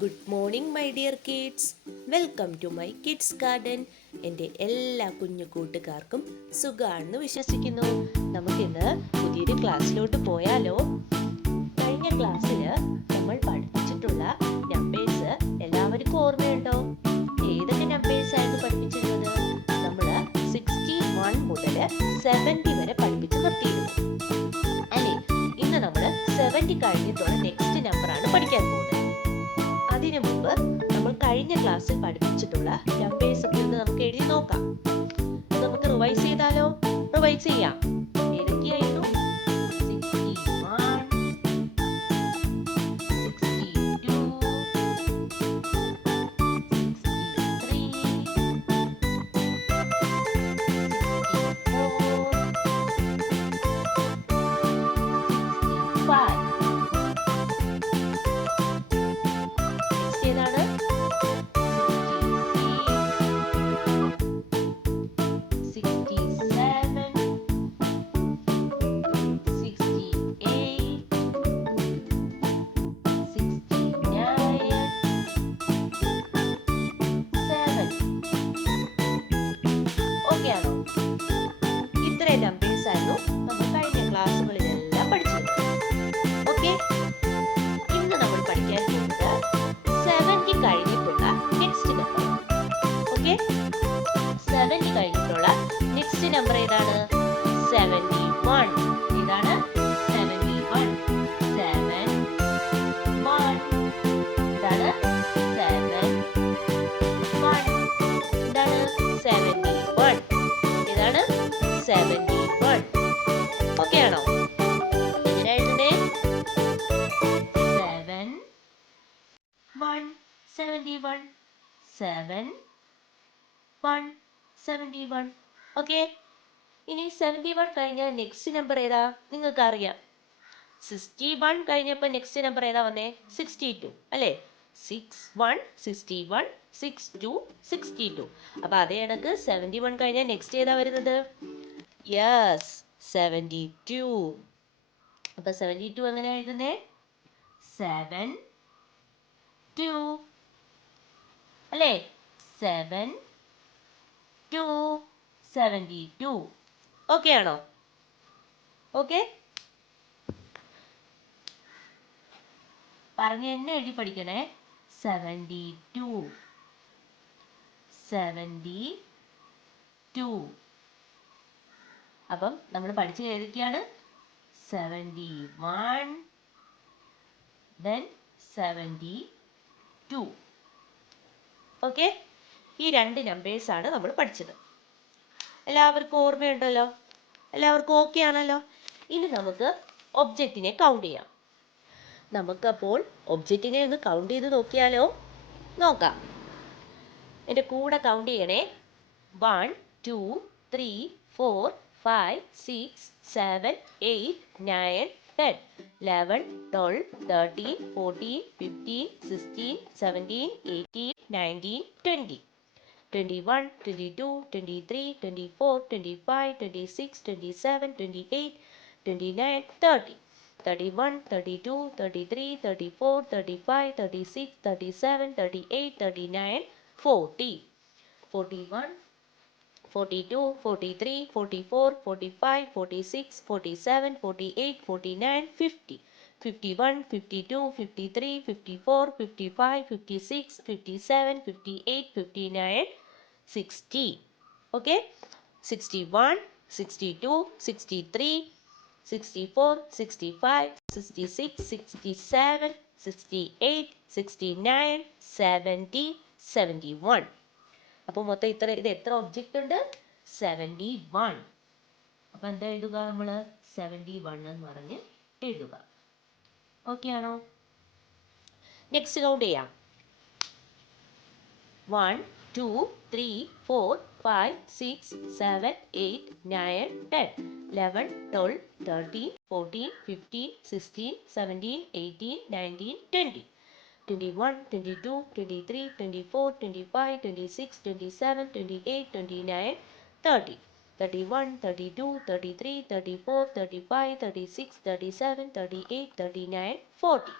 Good morning my dear kids. Welcome to my kids garden. എൻ്റെ എല്ലാ കുഞ്ഞു കൂട്ടുകാർക്കും സുഖമാണെന്ന് വിശ്വസിക്കുന്നു. നമുക്കിന്ന് പുതിയൊരു ക്ലാസ്സിലോട്ട് പോയാലോ? കഴിഞ്ഞ ക്ലാസ്സിൽ നമ്മൾ പഠിപ്പിച്ചിട്ടുള്ള നമ്പേഴ്സ് എല്ലാവർക്കും ഓർമ്മയുണ്ടോ? ഏതൊക്കെ നമ്പേഴ്സ് ആയിരുന്നു പഠിപ്പിച്ചിരുന്നത്? നമ്മൾ 61 മുതൽ 70 വരെ പഠിപ്പിച്ച് നിർത്തിയിരുന്നു അല്ലേ? ഇന്ന് നമ്മൾ 70 കഴിഞ്ഞിട്ടുള്ള നെക്സ്റ്റ് നമ്പറാണ് പഠിക്കാൻ പോകുന്നത്. അതിനു മുമ്പ് നമ്മൾ കഴിഞ്ഞ ക്ലാസ്സിൽ പഠിപ്പിച്ചിട്ടുള്ള നമ്പേഴ്സ് ഒക്കെ ഒന്ന് നമുക്ക് എഴുതി നോക്കാം. നമുക്ക് റിവൈസ് ചെയ്താലോ? റിവൈസ് ചെയ്യാം. ഏതൊക്കെയായിരുന്നു? 61, 62, 63, 64, 65. ഏതാണ്? 67, 68, 69, 7. ഓക്കെ ആണോ? ഇത്രയും നമ്പേഴ്സ് ആയിരുന്നു നമ്മൾ കഴിഞ്ഞ ക്ലാസ്സുകളിലെല്ലാം പഠിച്ചത്. ഓക്കെ, ഇന്ന് നമ്മൾ പഠിക്കാൻ പോകുന്നത് 70 കഴിഞ്ഞിട്ടുള്ള നെക്സ്റ്റ് നമ്പർ. ഓക്കെ, 70 കഴിഞ്ഞിട്ടുള്ള നെക്സ്റ്റ് നമ്പർ ഏതാണ്? 71. ഏതാണ്? 71. 7 1. ഇതാണ് 7 1. ഇതാണ് 71. ഇതാണ് 71. ഓക്കെ ആണോ? എങ്ങനെ എഴുതുന്നേ? 7 1 71. 7 1 71. ഓക്കെ, ഇനി 71 കഴിഞ്ഞാൽ നെക്സ്റ്റ് നമ്പർ ഏതാ? നിങ്ങൾക്ക് അറിയാം. 61 കഴിഞ്ഞപ്പോൾ നെക്സ്റ്റ് നമ്പർ ഏതാ വന്നേ? 62 അല്ലേ? 61 61 62 62. അപ്പൊ അതേ കണക്ക് 71 കഴിഞ്ഞാൽ നെക്സ്റ്റ് ഏതാ വരുന്നത്? യെസ്, 72. അപ്പൊ 72 എങ്ങനെ എഴുതുന്നേ? 7 2 അല്ലേ? 7 2 72. ഓക്കെ ആണോ? ഓക്കെ, പറഞ്ഞ് തന്നെ എഴുതി പഠിക്കണേ. 72 72. അപ്പം നമ്മൾ പഠിച്ചു ഏതൊക്കെയാണ്? 71 then 72. ഓക്കെ, ഈ രണ്ട് നമ്പേഴ്സ് ആണ് നമ്മൾ പഠിച്ചത്. എല്ലാവർക്കും ഓർമ്മയുണ്ടല്ലോ? എല്ലാവർക്കും ഓക്കെ ആണല്ലോ? ഇനി നമുക്ക് ഒബ്ജക്റ്റിനെ കൗണ്ട് ചെയ്യാം. നമുക്കപ്പോൾ ഒബ്ജക്റ്റിനെ ഒന്ന് കൗണ്ട് ചെയ്ത് നോക്കിയാലോ? നോക്കാം. എൻ്റെ കൂടെ കൗണ്ട് ചെയ്യണേ. 1 2 3 4 5 6 7 8 9 10 11 12 13 14 15 16 17 18 19 20 21 22 23 24 25 26 27 28 29 30 31 32 33 34 35 36 37 38 39 40 41 42 43 44 45 46 47 48 49 50 51 52 53 54 55 56 57 58 59 60. Okay, 61 62 63 64 65 66 67 68 69 70 71. അപ്പോൾ മൊത്തം ഇത് എത്ര ഒബ്ജക്റ്റ് ഉണ്ട്? 71. അപ്പം എന്താ എഴുതുക? നമ്മൾ 71 എന്ന് പറഞ്ഞ് എഴുതുക. ഓക്കെ ആണോ? നെക്സ്റ്റ് കൗണ്ട് ചെയ്യാം. 1 2 3 4 5 6 7 8 9 10 11 12 13 14 15 16 17 18 19 20 21 22 23 24 25 26 27 28 29 30 31 32 33 34 35 36 37 38 39 40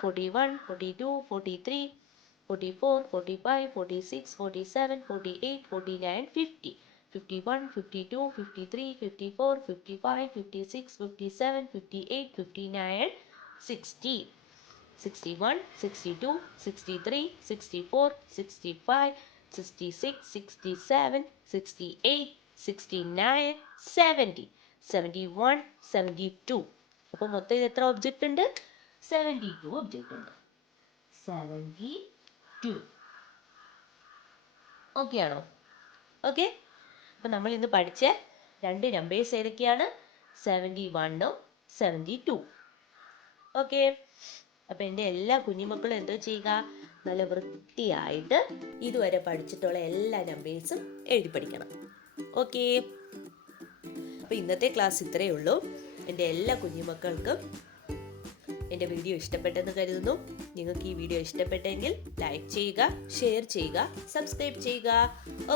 41, 42, 43, 44, 45, 46, 47, 48, 49, 50. 51, 52, 53, 54, 55, 56, 57, 58, 59, 60. 61, 62, 63, 64, 65, 66, 67, 68, 69, 70, 71, 72. അപ്പോൾ മൊത്തം ഇത് എത്ര ഒബ്ജക്റ്റ് ഉണ്ട്? 72 ഒബ്ജക്റ്റ് ഉണ്ട്. 72. ഓക്കെ ആണോ? ഓക്കെ. അപ്പം നമ്മൾ ഇന്ന് പഠിച്ച രണ്ട് നമ്പേഴ്സ് ഏതൊക്കെയാണ്? 71ഉം 72. ഓക്കെ. അപ്പം എൻ്റെ എല്ലാ കുഞ്ഞുമക്കളും എന്തോ ചെയ്യുക? നല്ല വൃത്തിയായിട്ട് ഇതുവരെ പഠിച്ചിട്ടുള്ള എല്ലാ നമ്പേഴ്സും എഴുതി പഠിക്കണം. ഓക്കെ. അപ്പം ഇന്നത്തെ ക്ലാസ് ഇത്രയേ ഉള്ളൂ. എൻ്റെ എല്ലാ കുഞ്ഞുമക്കൾക്കും എൻ്റെ വീഡിയോ ഇഷ്ടപ്പെട്ടെന്ന് കരുതുന്നു. നിങ്ങൾക്ക് ഈ വീഡിയോ ഇഷ്ടപ്പെട്ടെങ്കിൽ ലൈക്ക് ചെയ്യുക, ഷെയർ ചെയ്യുക, സബ്സ്ക്രൈബ് ചെയ്യുക.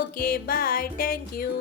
Okay, bye, thank U.